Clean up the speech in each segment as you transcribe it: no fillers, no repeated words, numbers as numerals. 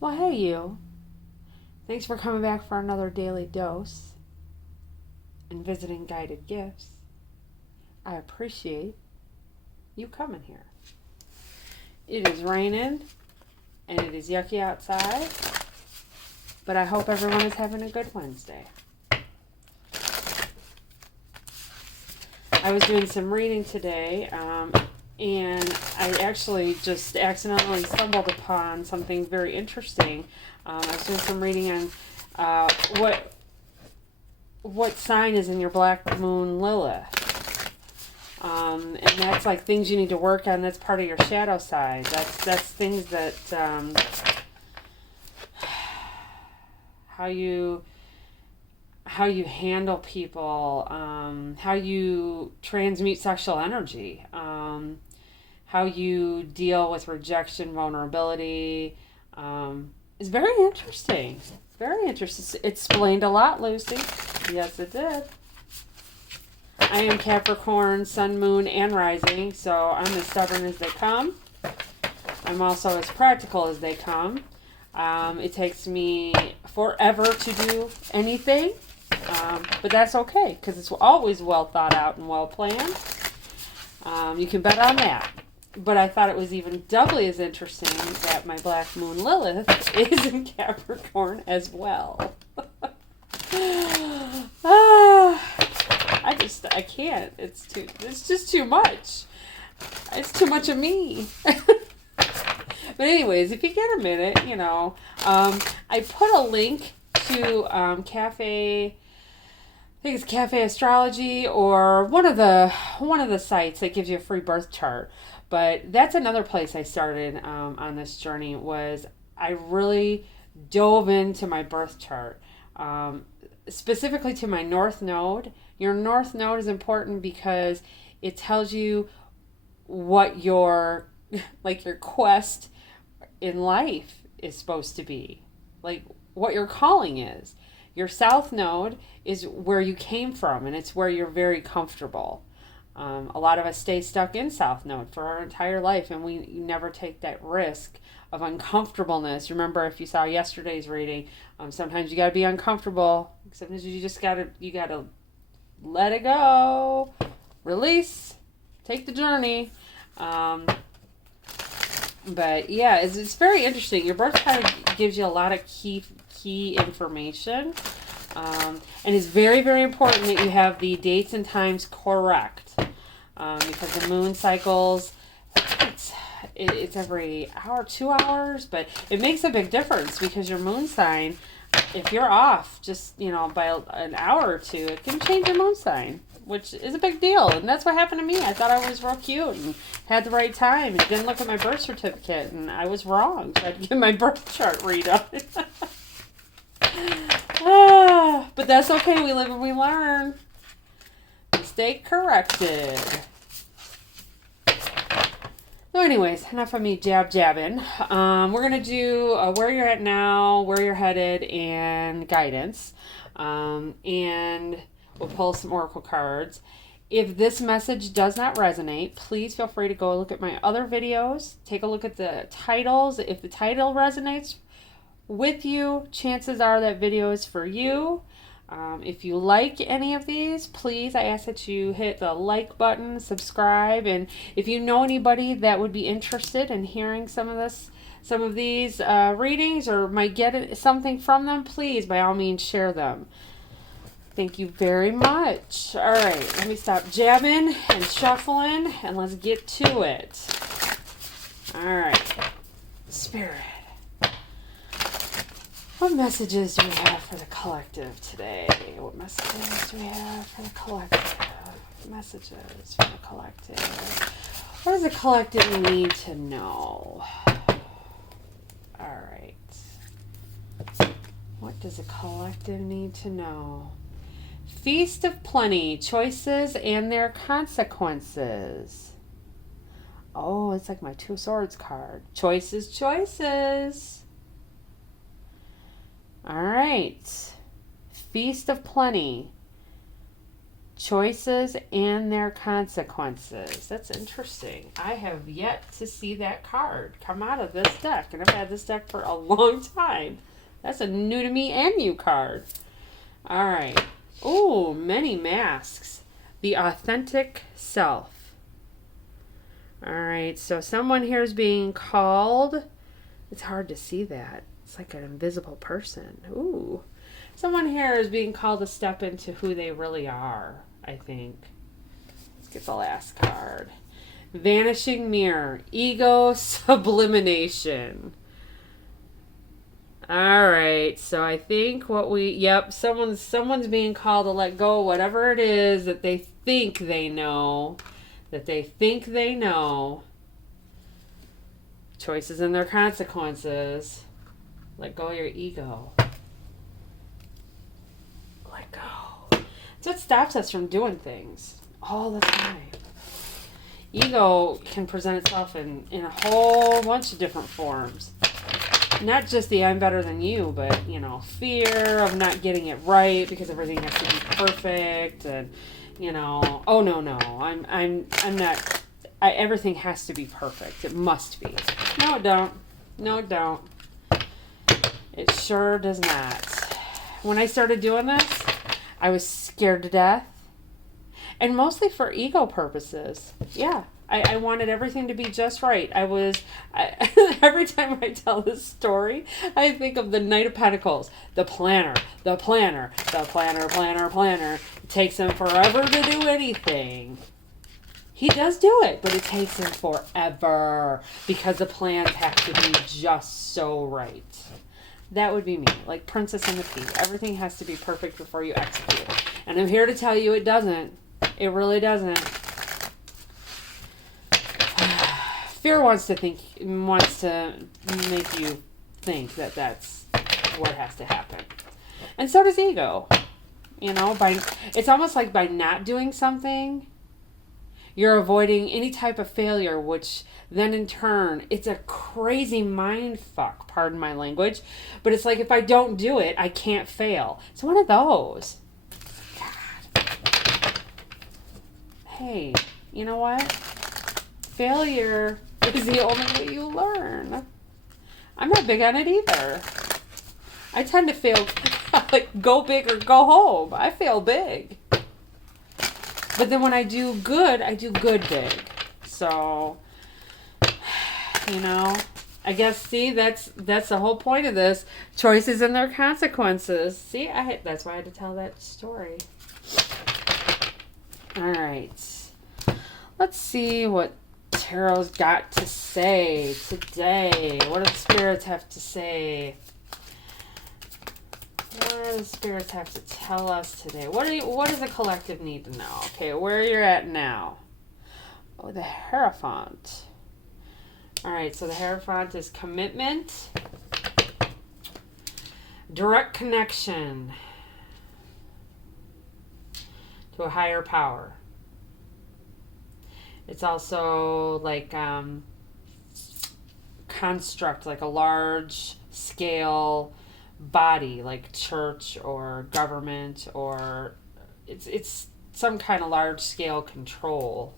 Well, hey, you. Thanks for coming back for another daily dose and visiting Guided Gifts. I appreciate you coming here. It is raining and it is yucky outside, but I hope everyone is having a good Wednesday. I was doing some reading today, and I actually just accidentally stumbled upon something very interesting. I was doing some reading on what sign is in your black moon Lilith. And that's like things you need to work on. That's part of your shadow side. That's things that how you handle people, how you transmute sexual energy, how you deal with rejection, vulnerability. It's very interesting. Very interesting. It explained a lot, Lucy. Yes, it did. I am Capricorn, Sun, Moon, and Rising, so I'm as stubborn as they come. I'm also as practical as they come. It takes me forever to do anything, but that's okay, because it's always well thought out and well planned. You can bet on that. But I thought it was even doubly as interesting that my black moon Lilith is in Capricorn as well. I can't. It's just too much. It's too much of me. But anyways, if you get a minute, I put a link to Cafe. I think it's Cafe Astrology or one of the sites that gives you a free birth chart. But that's another place I started on this journey. Was I really dove into my birth chart, specifically to my North Node. Your North Node is important because it tells you what your quest in life is supposed to be, like what your calling is. Your South Node is where you came from, and it's where you're very comfortable. A lot of us stay stuck in South Node for our entire life, and we never take that risk of uncomfortableness. Remember, if you saw yesterday's reading, sometimes you got to be uncomfortable. Sometimes you gotta let it go, release, take the journey. But yeah, it's very interesting. Your birth chart gives you a lot of key information, and it's very, very important that you have the dates and times correct, because the moon cycles, it's every hour, 2 hours, but it makes a big difference because your moon sign, if you're off just by an hour or two, it can change your moon sign, which is a big deal. And that's what happened to me. I thought I was real cute and had the right time and didn't look at my birth certificate, and I was wrong. So I had to get my birth chart read on it. But that's okay. We live and we learn. Mistake corrected. So anyways, enough of me jabbing. We're going to do where you're at now, where you're headed, and guidance. And we'll pull some oracle cards. If this message does not resonate, please feel free to go look at my other videos. Take a look at the titles. If the title resonates with you, chances are that video is for you. If you like any of these, please, I ask that you hit the like button, subscribe, and if you know anybody that would be interested in hearing some of these readings or might get something from them, please, by all means, share them. Thank you very much. All right, let me stop jabbing and shuffling, and let's get to it. All right, Spirit. What messages do we have for the collective today? What messages do we have for the collective? Messages for the collective. What does the collective need to know? All right. What does the collective need to know? Feast of Plenty, choices and their consequences. Oh, it's like my Two Swords card. Choices, choices. All right. Feast of Plenty. Choices and their consequences. That's interesting. I have yet to see that card come out of this deck, and I've had this deck for a long time. That's a new to me and you card. All right. Oh, many masks. The authentic self. All right. So someone here is being called. It's hard to see that. It's like an invisible person. Ooh. Someone here is being called to step into who they really are, I think. Let's get the last card. Vanishing mirror. Ego sublimination. All right. So I think someone's being called to let go of whatever it is that they think they know. Choices and their consequences. Let go of your ego. Let go. It's what stops us from doing things all the time. Ego can present itself in a whole bunch of different forms. Not just the I'm better than you, but, fear of not getting it right because everything has to be perfect, and, oh no, I'm not, everything has to be perfect. It must be. No, it don't. No, it don't. It sure does not. When I started doing this, I was scared to death. And mostly for ego purposes. Yeah. I wanted everything to be just right. Every time I tell this story, I think of the Knight of Pentacles. The planner. It takes him forever to do anything. He does do it, but it takes him forever because the plans have to be just so right. That would be me, like Princess and the Pea. Everything has to be perfect before you execute. And I'm here to tell you it doesn't. It really doesn't. Fear wants to make you think that that's what has to happen. And so does ego. It's almost like by not doing something, you're avoiding any type of failure, which then in turn, it's a crazy mind fuck, pardon my language. But it's like if I don't do it, I can't fail. It's one of those. God. Hey, you know what? Failure is the only way you learn. I'm not big on it either. I tend to fail, like go big or go home. I fail big. But then when I do good big. So, I guess, see, that's the whole point of this. Choices and their consequences. See, that's why I had to tell that story. All right. Let's see what Tarot's got to say today. What do the spirits have to say? What do the spirits have to tell us today? What does the collective need to know? Okay, where you're at now. Oh, the Hierophant. All right, so the Hierophant is commitment, direct connection to a higher power. It's also like construct, like a large scale body, like church or government, or it's some kind of large scale control.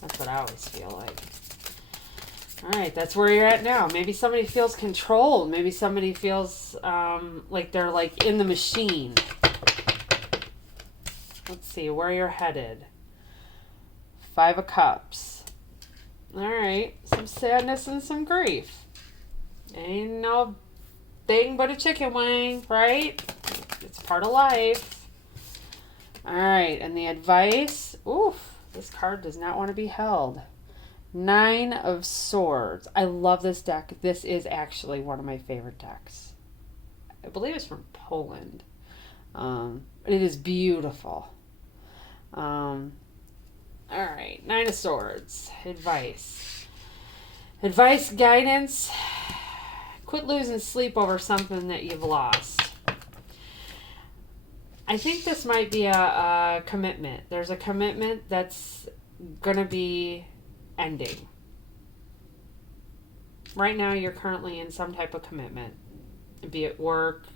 That's what I always feel like. All right, that's where you're at now. Maybe somebody feels controlled. Maybe somebody feels like they're like in the machine. Let's see where you're headed. 5 of Cups. All right, some sadness and some grief. Ain't no thing but a chicken wing, right? It's part of life. All right, and the advice. Oof, this card does not want to be held. 9 of Swords. I love this deck. This is actually one of my favorite decks. I believe it's from Poland. It is beautiful. All right, 9 of Swords. Advice, guidance. Quit losing sleep over something that you've lost. I think this might be a commitment. There's a commitment that's going to be ending. Right now, you're currently in some type of commitment, be it work,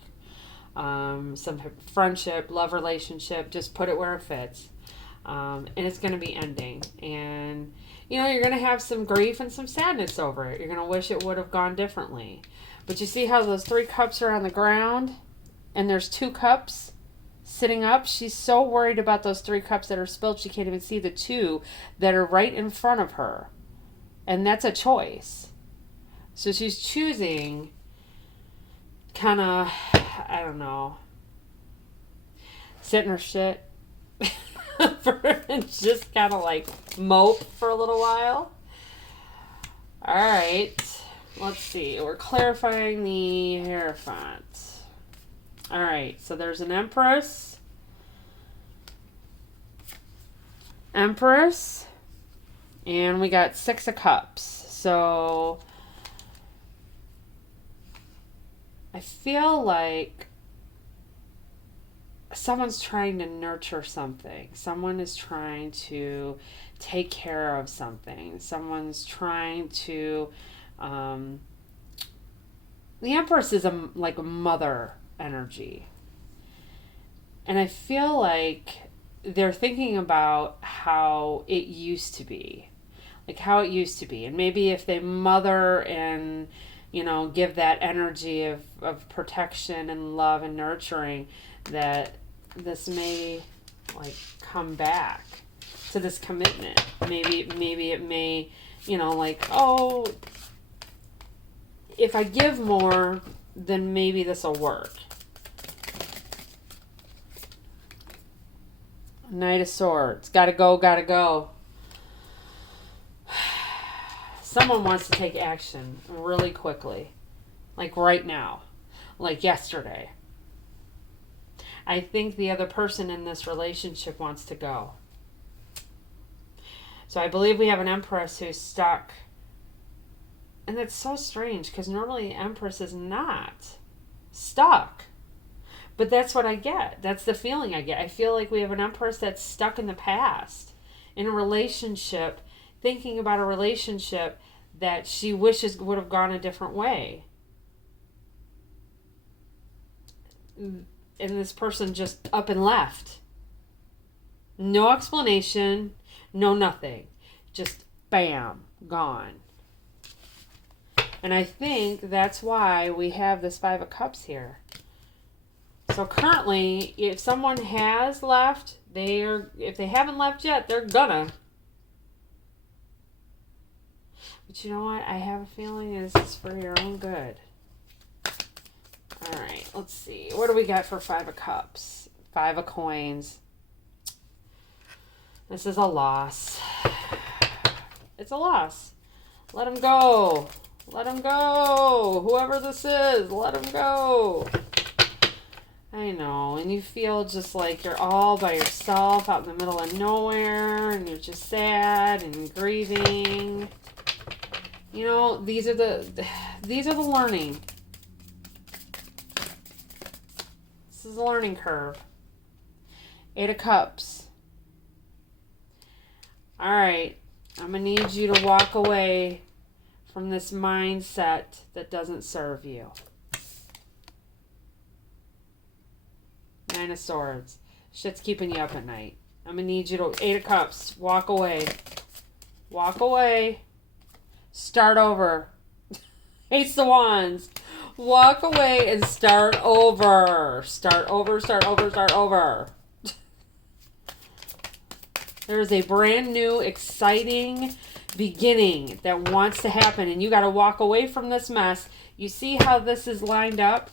some type of friendship, love relationship. Just put it where it fits. And it's going to be ending. And, you're going to have some grief and some sadness over it. You're going to wish it would have gone differently. But you see how those 3 cups are on the ground? And there's 2 cups sitting up? She's so worried about those 3 cups that are spilled, she can't even see the 2 that are right in front of her. And that's a choice. So she's choosing kind of, I don't know, sit in her shit. And just kind of like mope for a little while. All right, let's see. We're clarifying the Hierophant. All right, so there's an Empress, and we got 6 of Cups. So I feel like someone's trying to nurture something. Someone is trying to take care of something. Someone's trying to... the Empress is like a mother energy. And I feel like they're thinking about how it used to be. Like how it used to be. And maybe if they mother and, give that energy of protection and love and nurturing, that this may like come back to this commitment. Maybe it may, oh, if I give more, then maybe this will work. Knight of Swords. Gotta go. Someone wants to take action really quickly. Like right now. Like yesterday. I think the other person in this relationship wants to go. So I believe we have an Empress who's stuck. And that's so strange because normally the Empress is not stuck. But that's what I get. That's the feeling I get. I feel like we have an Empress that's stuck in the past. In a relationship. Thinking about a relationship that she wishes would have gone a different way. And this person just up and left. No explanation, no nothing. Just bam, gone. And I think that's why we have this 5 of Cups here. So currently, if someone has left, if they haven't left yet, they're gonna. But you know what? I have a feeling this is for your own good. All right, let's see. What do we got for 5 of Cups? 5 of Coins. This is a loss. It's a loss. Let him go. Let him go. Whoever this is, let him go. I know. And you feel just like you're all by yourself out in the middle of nowhere. And you're just sad and grieving. These are the learning. This is a learning curve. 8 of Cups. All right. I'm going to need you to walk away from this mindset that doesn't serve you. 9 of Swords. Shit's keeping you up at night. I'm going to need you to... 8 of Cups. Walk away. Walk away. Start over. Ace of Wands. Walk away and start over. Start over. There is a brand new, exciting beginning that wants to happen. And you got to walk away from this mess. You see how this is lined up?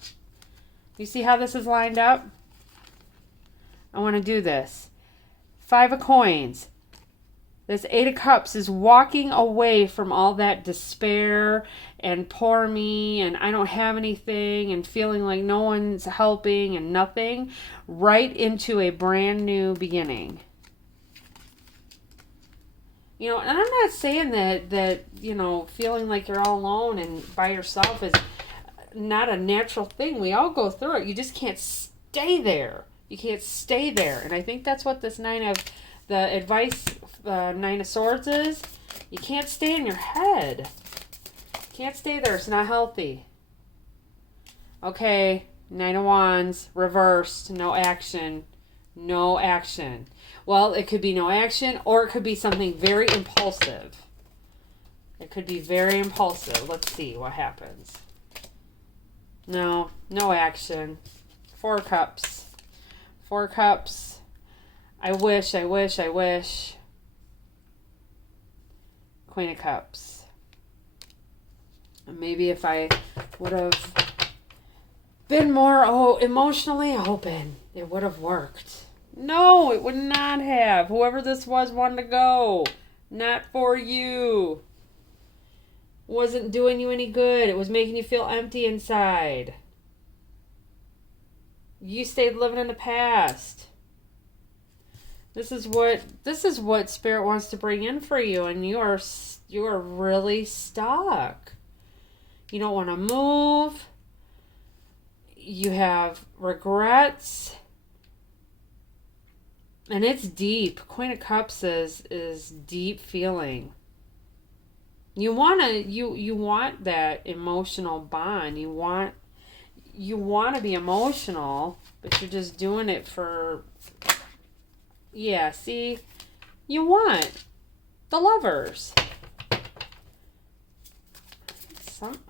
I want to do this. 5 of Coins. This 8 of Cups is walking away from all that despair and poor me and I don't have anything and feeling like no one's helping and nothing, right into a brand new beginning. And I'm not saying that feeling like you're all alone and by yourself is not a natural thing. We all go through it. You just can't stay there. And I think that's what this 9 of Swords is. You can't stay in your head. Can't stay there. It's not healthy. Okay, 9 of Wands, reversed, no action. No action. Well, it could be no action, or it could be something very impulsive. It could be very impulsive. Let's see what happens. No action. 4 cups. 4 cups. I wish. Queen of Cups. Maybe if I would have been more emotionally open, it would have worked. No, it would not have. Whoever this was wanted to go. Not for you. Wasn't doing you any good. It was making you feel empty inside. You stayed living in the past. This is what Spirit wants to bring in for you, and you are really stuck. You don't want to move. You have regrets. And it's deep. Queen of Cups is deep feeling. You want that emotional bond. You want to be emotional, but you're just doing it for, yeah, see? You want the Lovers.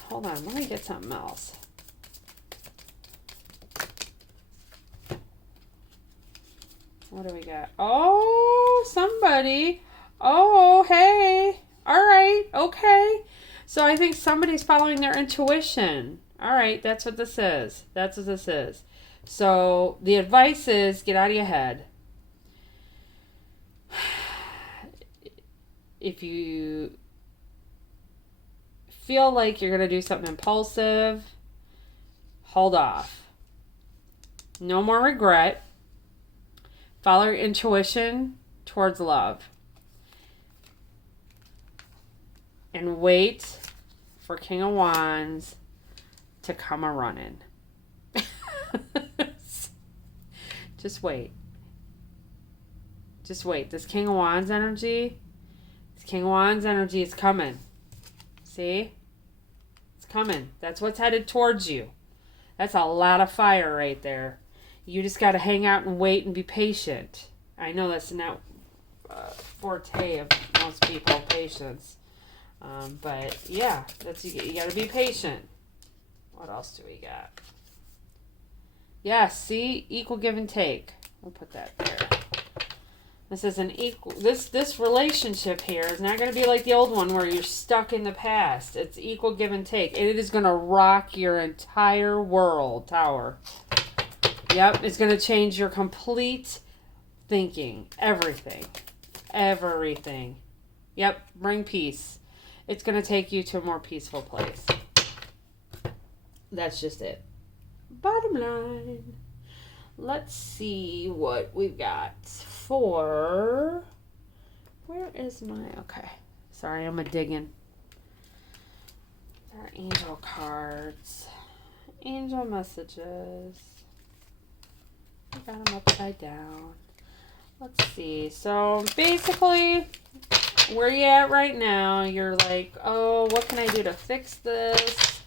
Hold on, let me get something else. What do we got? Oh, somebody. Oh, hey. All right. Okay. So I think somebody's following their intuition. All right. That's what this is. That's what this is. So the advice is get out of your head. If you feel like you're going to do something impulsive, hold off. No more regret. Follow your intuition towards love. And wait for King of Wands to come a-running. Just wait. Just wait. This King of Wands energy is coming. See? It's coming. That's what's headed towards you. That's a lot of fire right there. You just got to hang out and wait and be patient. I know that's not forte of most people, patience. But yeah, you got to be patient. What else do we got? Yeah, see, equal give and take. We'll put that there. This is an equal. This relationship here is not going to be like the old one where you're stuck in the past. It's equal give and take, and it is going to rock your entire world, Tower. Yep, it's going to change your complete thinking. Everything. Yep, bring peace. It's going to take you to a more peaceful place. That's just it. Bottom line. Let's see what we've got for... Where is my... Okay. Sorry, I'm a-digging. Our angel cards. Angel messages. I got them upside down. Let's see. So, basically, where you at right now, you're like, oh, what can I do to fix this?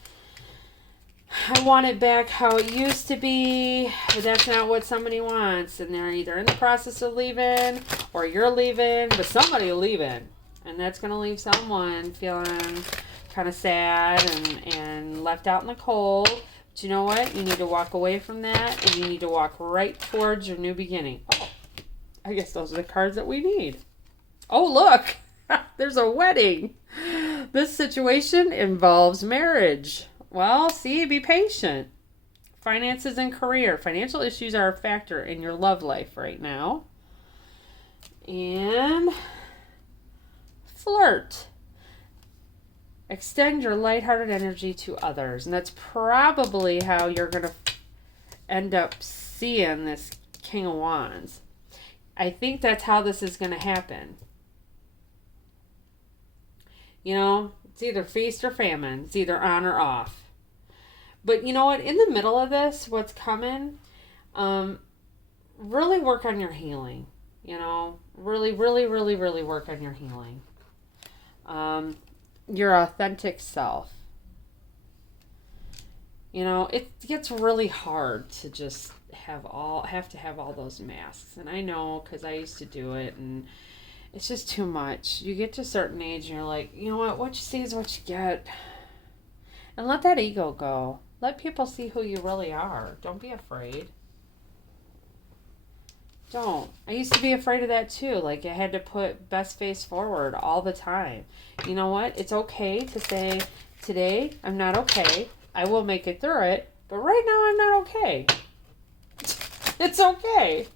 I want it back how it used to be, but that's not what somebody wants. And they're either in the process of leaving, or you're leaving, but somebody leaving. And that's going to leave someone feeling kind of sad and left out in the cold. But you know what? You need to walk away from that, and you need to walk right towards your new beginning. Oh, I guess those are the cards that we need. Oh, look! There's a wedding. This situation involves marriage. Well, see, be patient. Finances and career. Financial issues are a factor in your love life right now. And flirt. Extend your lighthearted energy to others. And that's probably how you're going to end up seeing this King of Wands. I think that's how this is going to happen. You know, it's either feast or famine. It's either on or off. But you know what? In the middle of this, what's coming, really work on your healing. You know, really work on your healing. Your authentic self. You know, it gets really hard to just have to have all those masks. And I know, because I used to do it, and it's just too much. You get to a certain age and you're like, you know what you see is what you get. And let that ego go. Let people see who you really are. Don't be afraid. Don't. I used to be afraid of that too. Like, I had to put best face forward all the time. You know what? It's okay to say, today I'm not okay. I will make it through it. But right now I'm not okay. It's okay.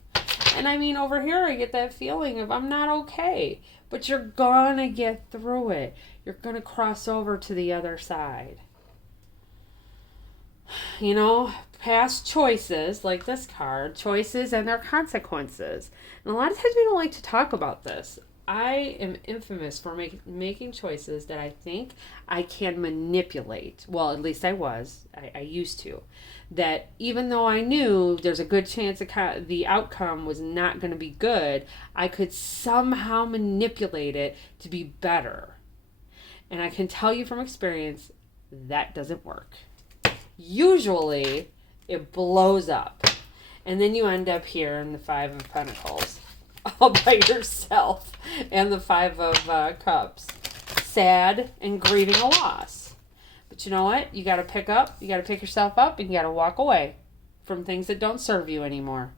And I mean, over here I get that feeling of I'm not okay. But you're gonna get through it. You're gonna cross over to the other side. You know, past choices, like this card, choices and their consequences. And a lot of times we don't like to talk about this. I am infamous for making choices that I think I can manipulate. Well, at least I was. I used to. That even though I knew there's a good chance the outcome was not going to be good, I could somehow manipulate it to be better. And I can tell you from experience, that doesn't work. Usually, it blows up. And then you end up here in the Five of Pentacles, all by yourself, and the Five of Cups, sad and grieving a loss. But you know what? You got to pick yourself up, and you got to walk away from things that don't serve you anymore.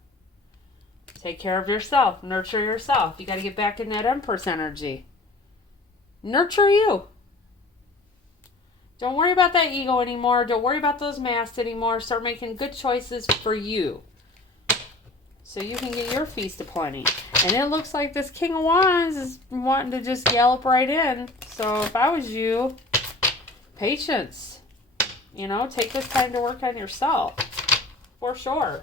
Take care of yourself. Nurture yourself. You got to get back in that Empress energy. Nurture you. Don't worry about that ego anymore. Don't worry about those masks anymore. Start making good choices for you, so you can get your feast of plenty. And it looks like this King of Wands is wanting to just gallop right in. So if I was you, patience. You know, take this time to work on yourself. For sure.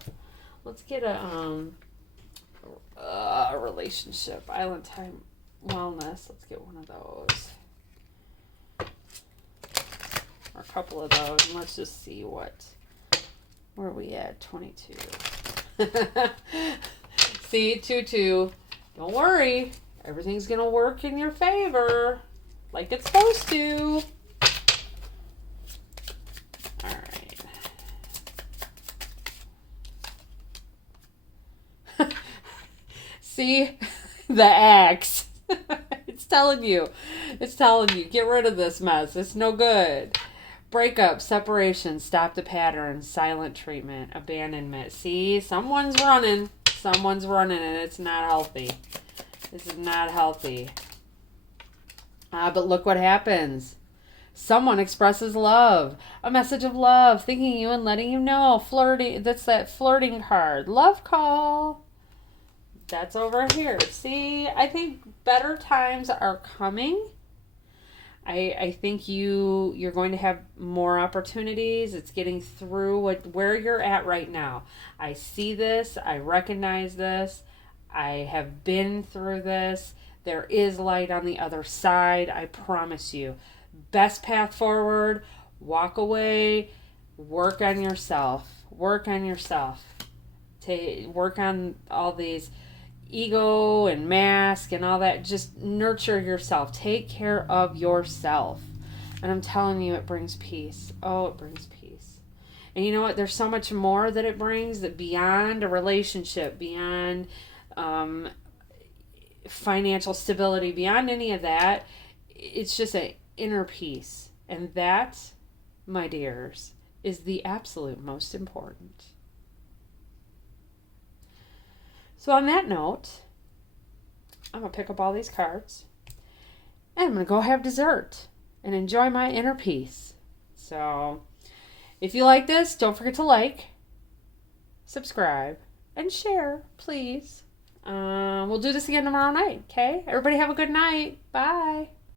Let's get a relationship. Island Time Wellness. Let's get one of those. Or a couple of those. And let's just see where are we at? 22. See, 2-2. Don't worry. Everything's going to work in your favor. Like it's supposed to. Alright. See? The axe. It's telling you. Get rid of this mess. It's no good. Breakup, separation, stop the pattern, silent treatment, abandonment. See, someone's running, and it's not healthy. This is not healthy. But look what happens. Someone expresses love, a message of love, thanking you and letting you know. Flirting, that's that flirting card. Love call. That's over here. See, I think better times are coming. I think you're going to have more opportunities. It's getting through where you're at right now. I see this. I recognize this. I have been through this. There is light on the other side. I promise you. Best path forward. Walk away. Work on yourself. Work on all these ego and mask and all that. Just nurture yourself. Take care of yourself. And I'm telling you, it brings peace. Oh, it brings peace. And you know what? There's so much more that it brings, that beyond a relationship, beyond financial stability, beyond any of that, it's just an inner peace. And that, my dears, is the absolute most important. So on that note, I'm going to pick up all these cards, and I'm going to go have dessert and enjoy my inner peace. So if you like this, don't forget to like, subscribe, and share, please. We'll do this again tomorrow night, okay? Everybody have a good night. Bye.